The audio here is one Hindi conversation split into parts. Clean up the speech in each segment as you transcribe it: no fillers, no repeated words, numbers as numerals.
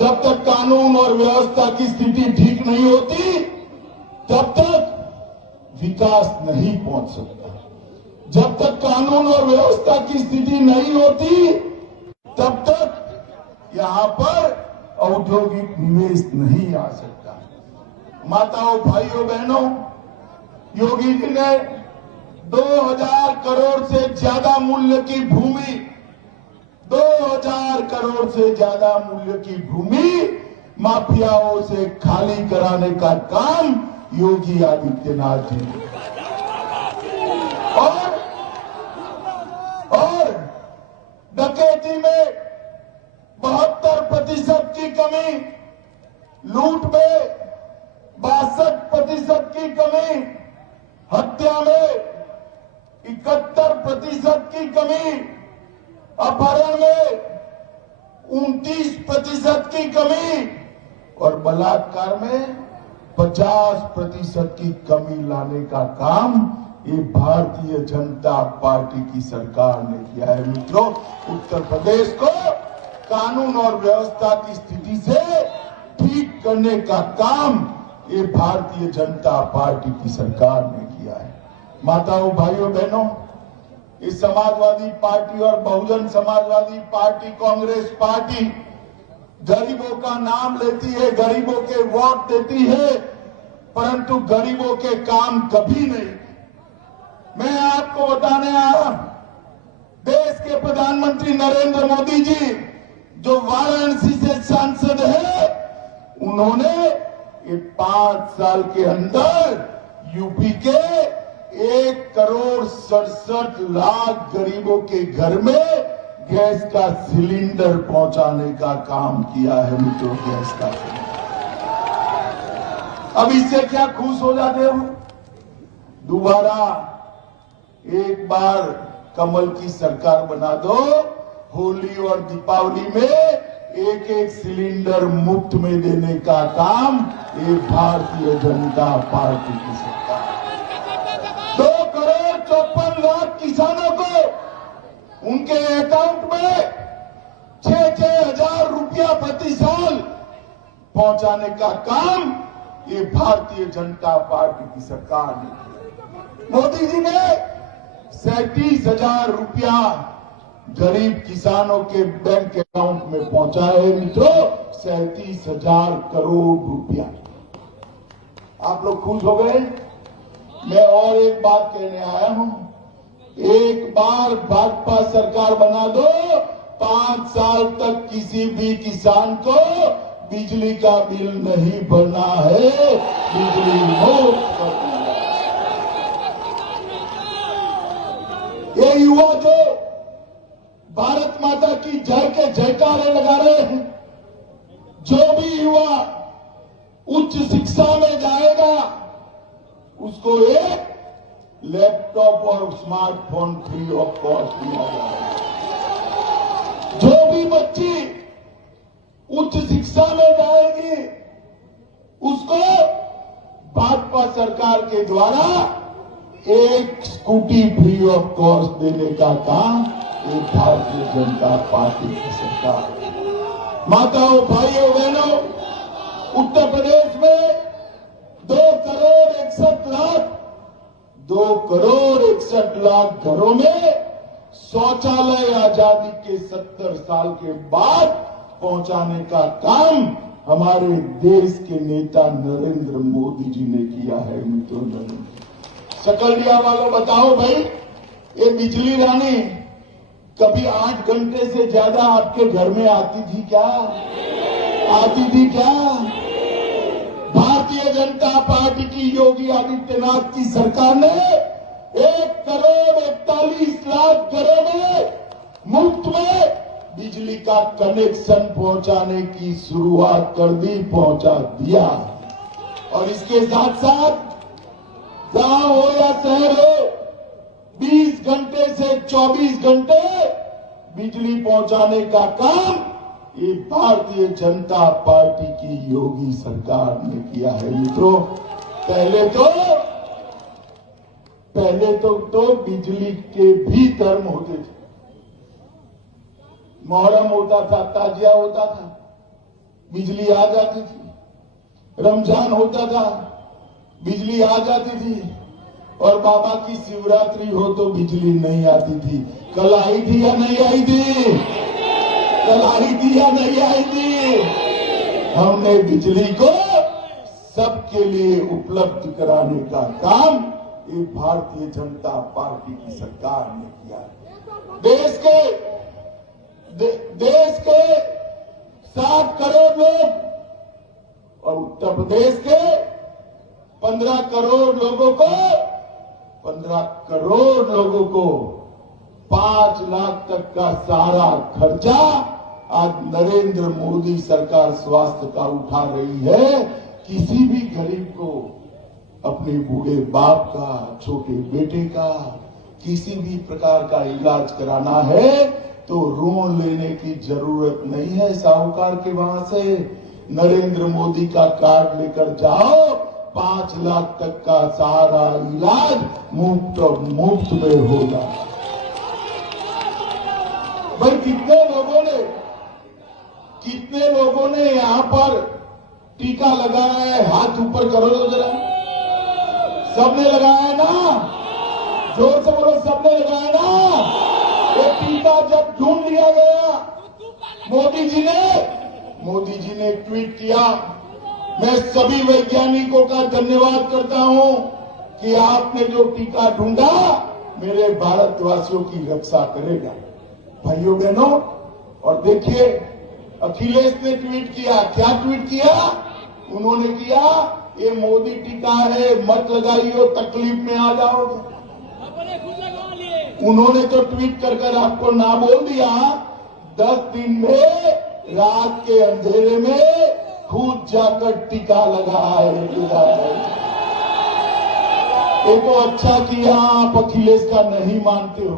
जब तक कानून और व्यवस्था की स्थिति ठीक नहीं होती तब तक विकास नहीं पहुंच सकता। जब तक कानून और व्यवस्था की स्थिति नहीं होती तब तक यहां पर औद्योगिक निवेश नहीं आ सकता। माताओं, भाइयों, बहनों, योगी जी ने 2000 करोड़ से ज्यादा मूल्य की भूमि 2000 करोड़ से ज्यादा मूल्य की भूमि माफियाओं से खाली कराने का काम योगी आदित्यनाथ जी ने और डकैती में 72% की कमी, लूट में 62% की कमी, हत्या में 71% की कमी, अपहरण में 29% की कमी और बलात्कार में 50% की कमी लाने का काम ये भारतीय जनता पार्टी की सरकार ने किया है। मित्रों, उत्तर प्रदेश को कानून और व्यवस्था की स्थिति से ठीक करने का काम ये भारतीय जनता पार्टी की सरकार ने किया है। माताओं, भाइयों, बहनों, इस समाजवादी पार्टी और बहुजन समाजवादी पार्टी, कांग्रेस पार्टी गरीबों का नाम लेती है, गरीबों के वोट देती है, परंतु गरीबों के काम कभी नहीं। मैं आपको बताने आया, देश के प्रधानमंत्री नरेंद्र मोदी जी जो वाराणसी से सांसद है, उन्होंने ये 5 साल के अंदर यूपी के 1,67,00,000 गरीबों के घर में गैस का सिलेंडर पहुंचाने का काम किया है। मित्रों, गैस का सिलेंडर। अब इससे क्या खुश हो जाते हो? दोबारा एक बार कमल की सरकार बना दो, होली और दीपावली में एक सिलेंडर मुफ्त में देने का काम ये भारतीय जनता पार्टी की सरकार। 2,54,00,000 किसानों को उनके अकाउंट में 6-6 हजार रुपया प्रति साल पहुंचाने का काम ये भारतीय जनता पार्टी की सरकार ने किया। मोदी जी ने 37,000 रुपया गरीब किसानों के बैंक अकाउंट में पहुंचाए। मित्रों, 37,000 करोड़ रुपया। आप लोग खुश हो गए? मैं और एक बात कहने आया हूं, एक बार भाजपा सरकार बना दो, 5 साल तक किसी भी किसान को बिजली का बिल नहीं भरना है, बिजली मुफ्त कर देना। ये युवा जो भारत माता की जय के जयकारे लगा रहे हैं, जो भी युवा उच्च शिक्षा में जाएगा उसको एक लैपटॉप और स्मार्टफोन फ्री ऑफ कॉस्ट दिया जाएगा। जो भी बच्ची उच्च शिक्षा में जाएगी उसको भाजपा सरकार के द्वारा एक स्कूटी फ्री ऑफ कॉस्ट देने का काम ये भारतीय जनता पार्टी की सरकार। माताओं, भाइयों, बहनों, उत्तर प्रदेश में 2,61,00,000 घरों में शौचालय आजादी के 70 साल के बाद पहुंचाने का काम हमारे देश के नेता नरेंद्र मोदी जी ने किया है। मित्रों, सकलडिया वालों, बताओ भाई, ये बिजली रानी कभी 8 घंटे से ज्यादा आपके घर में आती थी क्या? आती थी क्या? भारतीय जनता पार्टी की योगी आदित्यनाथ की सरकार ने 1,41,00,000 घरों में मुफ्त में बिजली का कनेक्शन पहुंचाने की शुरुआत कर दी, पहुंचा दिया। और इसके साथ साथ गांव हो या शहर हो, 20 घंटे से 24 घंटे बिजली पहुंचाने का काम ये भारतीय जनता पार्टी की योगी सरकार ने किया है। मित्रों, पहले तो बिजली के भी धर्म होते थे। मुहर्रम होता था, ताजिया होता था, बिजली आ जाती थी, रमजान होता था बिजली आ जाती थी, और बाबा की शिवरात्रि हो तो बिजली नहीं आती थी। कल आई थी या नहीं आई थी? कल आई थी या नहीं आई थी? हमने बिजली को सबके लिए उपलब्ध कराने का काम ये भारतीय जनता पार्टी की सरकार ने किया है। देश के 7 करोड़ लोग और उत्तर प्रदेश के 15 करोड़ लोगों को 5 लाख तक का सारा खर्चा आज नरेंद्र मोदी सरकार स्वास्थ्य का उठा रही है। किसी भी गरीब को अपने बूढ़े बाप का, छोटे बेटे का, किसी भी प्रकार का इलाज कराना है तो ऋण लेने की जरूरत नहीं है साहूकार के वहां से। नरेंद्र मोदी का कार्ड लेकर जाओ, 5 लाख तक का सारा इलाज मुफ्त में होगा। भाई कितने लोगों ने यहां पर टीका लगाया है? हाथ ऊपर करो तो जरा। सबने लगाया है ना? जोर से बोलो, सबने लगाया ना? ये टीका जब ढूंढ लिया गया, मोदी जी ने ट्वीट किया, मैं सभी वैज्ञानिकों का धन्यवाद करता हूं कि आपने जो टीका ढूंढा मेरे भारतवासियों की रक्षा करेगा। भाइयों बहनों, और देखिए अखिलेश ने ट्वीट किया। क्या ट्वीट किया उन्होंने? किया ये मोदी टीका है, मत लगाइयो, तकलीफ में आ जाओगे। उन्होंने तो ट्वीट कर आपको ना बोल दिया। 10 दिन में रात के अंधेरे में खुद जाकर टीका लगाए। देखो अच्छा किया आप अखिलेश का नहीं मानते हो,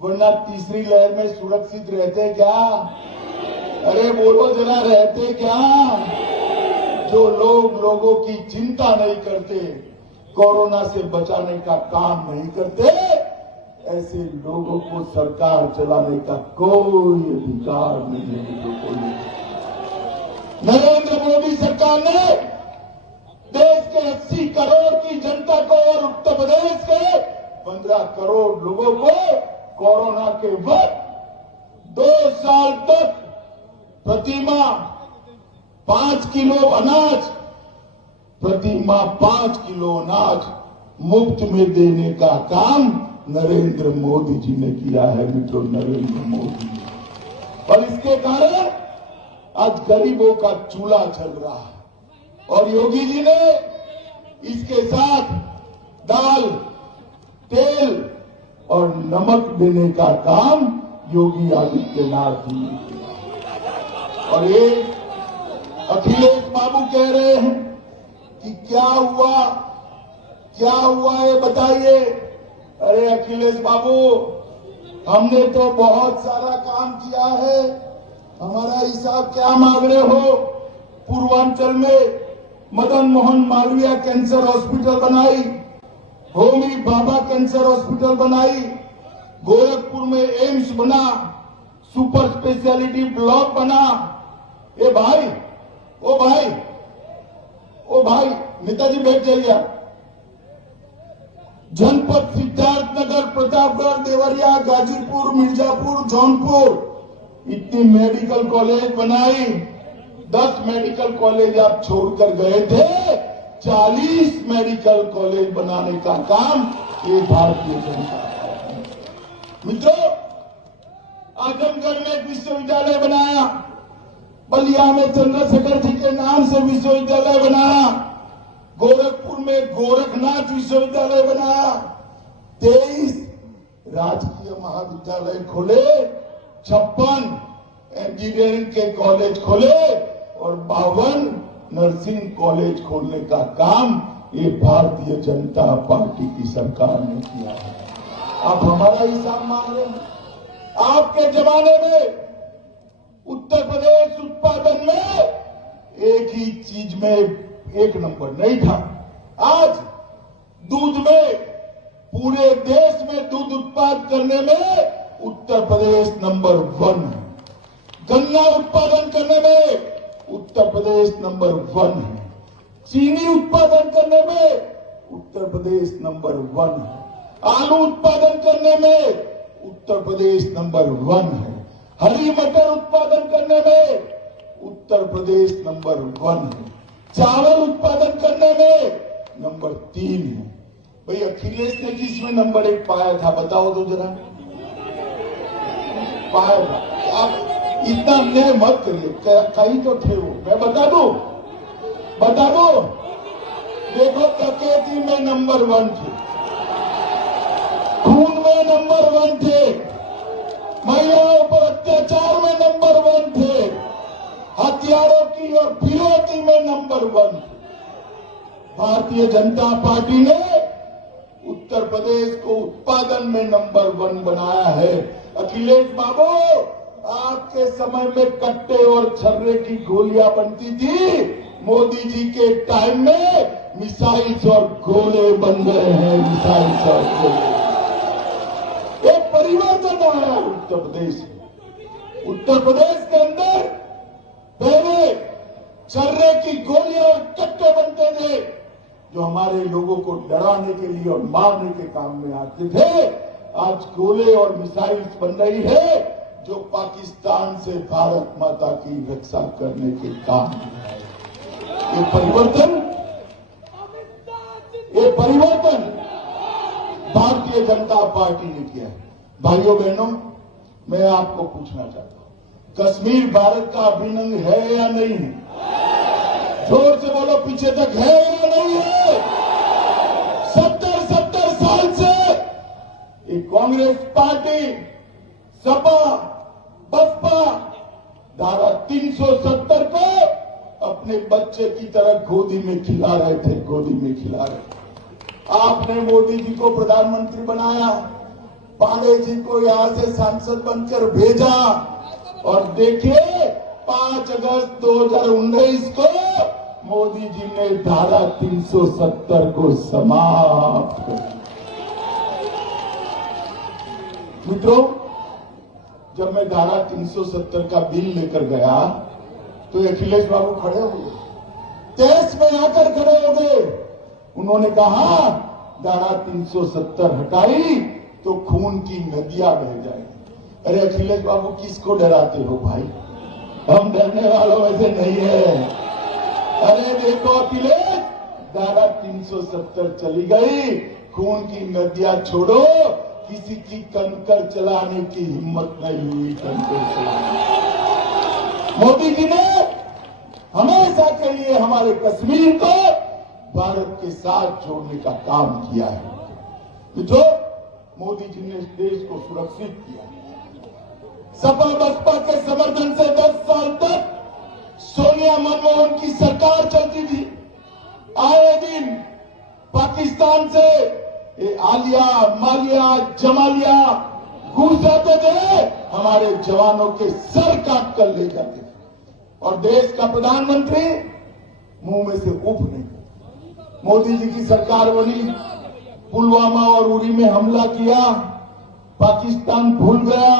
वरना तीसरी लहर में सुरक्षित रहते क्या? अरे बोलो जरा, रहते क्या? जो लोगों की चिंता नहीं करते, कोरोना से बचाने का काम नहीं करते, ऐसे लोगों को सरकार चलाने का कोई अधिकार नहीं है। नरेंद्र मोदी सरकार ने देश के 80 करोड़ की जनता को और उत्तर प्रदेश के 15 करोड़ लोगों को कोरोना के वक्त 2 साल तक प्रतिमाह 5 किलो अनाज मुफ्त में देने का काम नरेंद्र मोदी जी ने किया है। मित्रों, नरेंद्र मोदी जी, और इसके कारण आज गरीबों का चूल्हा चल रहा है। और योगी जी ने इसके साथ दाल, तेल और नमक देने का काम योगी आदित्यनाथ जी ने किया। और ये अखिलेश बाबू कह रहे हैं कि क्या हुआ ये बताइए। अरे अखिलेश बाबू, हमने तो बहुत सारा काम किया है, हमारा हिसाब क्या मांग रहे हो? पूर्वांचल में मदन मोहन मालवीय कैंसर हॉस्पिटल बनाई, होमी बाबा कैंसर हॉस्पिटल बनाई, गोरखपुर में एम्स बना, सुपर स्पेशलिटी ब्लॉक बना। ए भाई, ओ भाई नेताजी बैठ जाइए। जनपद सिद्धार्थनगर, प्रतापगढ़, देवरिया, गाजीपुर, मिर्जापुर, जौनपुर इतनी मेडिकल कॉलेज बनाई। 10 मेडिकल कॉलेज आप छोड़कर गए थे, 40 मेडिकल कॉलेज बनाने का काम ये भारतीय जनता पार्टी। मित्रों, आजमगढ़ में एक विश्वविद्यालय बनाया, बलिया में चंद्रशेखर जी के नाम से विश्वविद्यालय बनाया, गोरखपुर में गोरखनाथ विश्वविद्यालय बनाया, 23 राजकीय महाविद्यालय खोले, 56 इंजीनियरिंग के कॉलेज खोले और 52 नर्सिंग कॉलेज खोलने का काम ये भारतीय जनता पार्टी की सरकार ने किया है। आप हमारा हिसाब मांग रहे हैं। आपके जमाने में उत्तर प्रदेश उत्पादन में एक ही चीज में 1 नंबर नहीं था। आज दूध में, पूरे देश में दूध उत्पादन करने में उत्तर प्रदेश नंबर 1 है। गन्ना उत्पादन करने में उत्तर प्रदेश नंबर 1 है। चीनी उत्पादन करने में उत्तर प्रदेश नंबर 1 है। आलू उत्पादन करने में उत्तर प्रदेश नंबर 1 है। हरी मटर उत्पादन करने में उत्तर प्रदेश नंबर 1 है। चावल उत्पादन करने में नंबर 3 है। भाई अखिलेश ने किसमें नंबर 1 पाया था बताओ तो जरा। पाया था। आप इतना अन्याय मत करिए, कहीं तो थे वो, मैं बता दू। देखो डकैती में नंबर 1 थे, खून में नंबर 1 थे, महिलाओं पर अत्याचार में नंबर 1 थे, हथियारों की और फिरौती में नंबर 1 थे। भारतीय जनता पार्टी ने उत्तर प्रदेश को उत्पादन में नंबर 1 बनाया है। अखिलेश बाबू, आपके समय में कट्टे और छर्रे की गोलियां बनती थी, मोदी जी के टाइम में मिसाइल्स और गोले बन गए हैं। मिसाइल्स और गोले, एक परिवर्तन आया उत्तर प्रदेश में। उत्तर प्रदेश के अंदर पहले छर्रे की गोलियां और कट्टे बनते थे जो हमारे लोगों को डराने के लिए और मारने के काम में आते थे। आज गोले और मिसाइल्स बन रही है जो पाकिस्तान से भारत माता की रक्षा करने के काम में है। ये परिवर्तन भारतीय जनता पार्टी ने किया है। भाइयों बहनों, मैं आपको पूछना चाहता हूं, कश्मीर भारत का अभिन्न अंग है या नहीं है? जोर से बोलो, पीछे तक है या नहीं है? 70 साल से ये कांग्रेस पार्टी, सपा, बसपा धारा 370 को अपने बच्चे की तरह गोदी में खिला रहे थे, गोदी में खिला रहे थे। आपने मोदी जी को प्रधानमंत्री बनाया, पांडे जी को यहां से सांसद बनकर भेजा और देखिए 5 अगस्त 2019 को मोदी जी ने धारा 370 को समाप्त कर दिया। मित्रों, जब मैं धारा 370 का बिल लेकर गया तो अखिलेश बाबू खड़े हो गए, तेज में आकर खड़े हो गए। उन्होंने कहा धारा 370 हटाई तो खून की नदियां बह जाएगी। अरे अखिलेश बाबू, किसको डराते हो भाई? हम डरने वालों में से नहीं है। अरे देखो अखिलेश, धारा 370 चली गई, खून की नदियां छोड़ो, किसी की कंकर चलाने की हिम्मत नहीं हुई। कंकर चलाने मोदी जी ने हमेशा के लिए हमारे कश्मीर को भारत के साथ जोड़ने का काम किया है। जो मोदी जी ने देश को सुरक्षित किया। सपा बसपा के समर्थन से 10 साल तक सोनिया मनमोहन की सरकार चलती थी। आए दिन पाकिस्तान से आलिया, मालिया, जमालिया घुस जाते थे, हमारे जवानों के सर काट कर ले जाते थे और देश का प्रधानमंत्री मुंह में से उफ नहीं। मोदी जी की सरकार बनी, पुलवामा और उरी में हमला किया, पाकिस्तान भूल गया,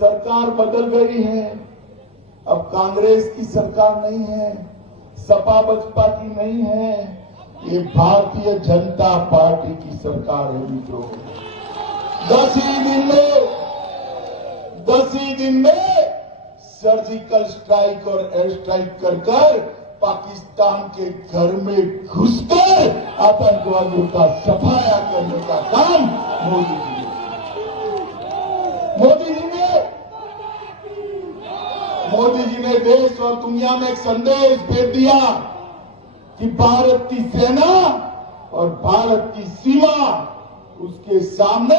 सरकार बदल गई है। अब कांग्रेस की सरकार नहीं है, सपा बसपा की नहीं है, ये भारतीय जनता पार्टी की सरकार है। मित्रों, 10 ही दिन में सर्जिकल स्ट्राइक और एयर स्ट्राइक कर पाकिस्तान के घर में घुसकर आतंकवादियों का सफाया करने का काम मोदी जी ने देश और दुनिया में एक संदेश भेज दिया कि भारत की सेना और भारत की सीमा, उसके सामने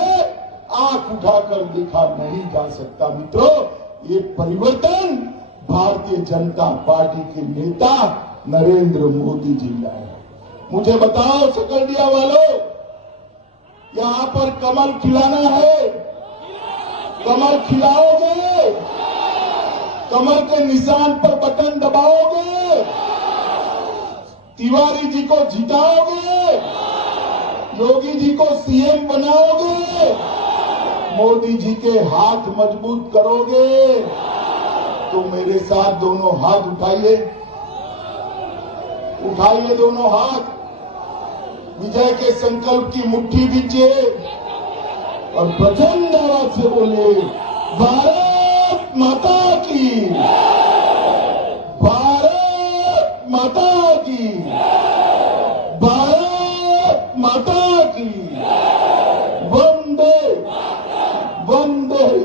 आंख उठाकर देखा नहीं जा सकता। मित्रों, ये परिवर्तन भारतीय जनता पार्टी के नेता नरेंद्र मोदी जी लाए। मुझे बताओ सकलडिया वालों, यहां पर कमल खिलाना है, कमल खिलाओगे? कमल के निशान पर बटन दबाओगे? तिवारी जी को जिताओगे? योगी जी को सीएम बनाओगे? मोदी जी के हाथ मजबूत करोगे? तो मेरे साथ दोनों हाथ उठाइए, उठाइए दोनों हाथ, विजय के संकल्प की मुट्ठी दीजिए और प्रचंड आवाज से बोले, भारत माता की, भारत माता की, भारत माता की, वंदे वंदे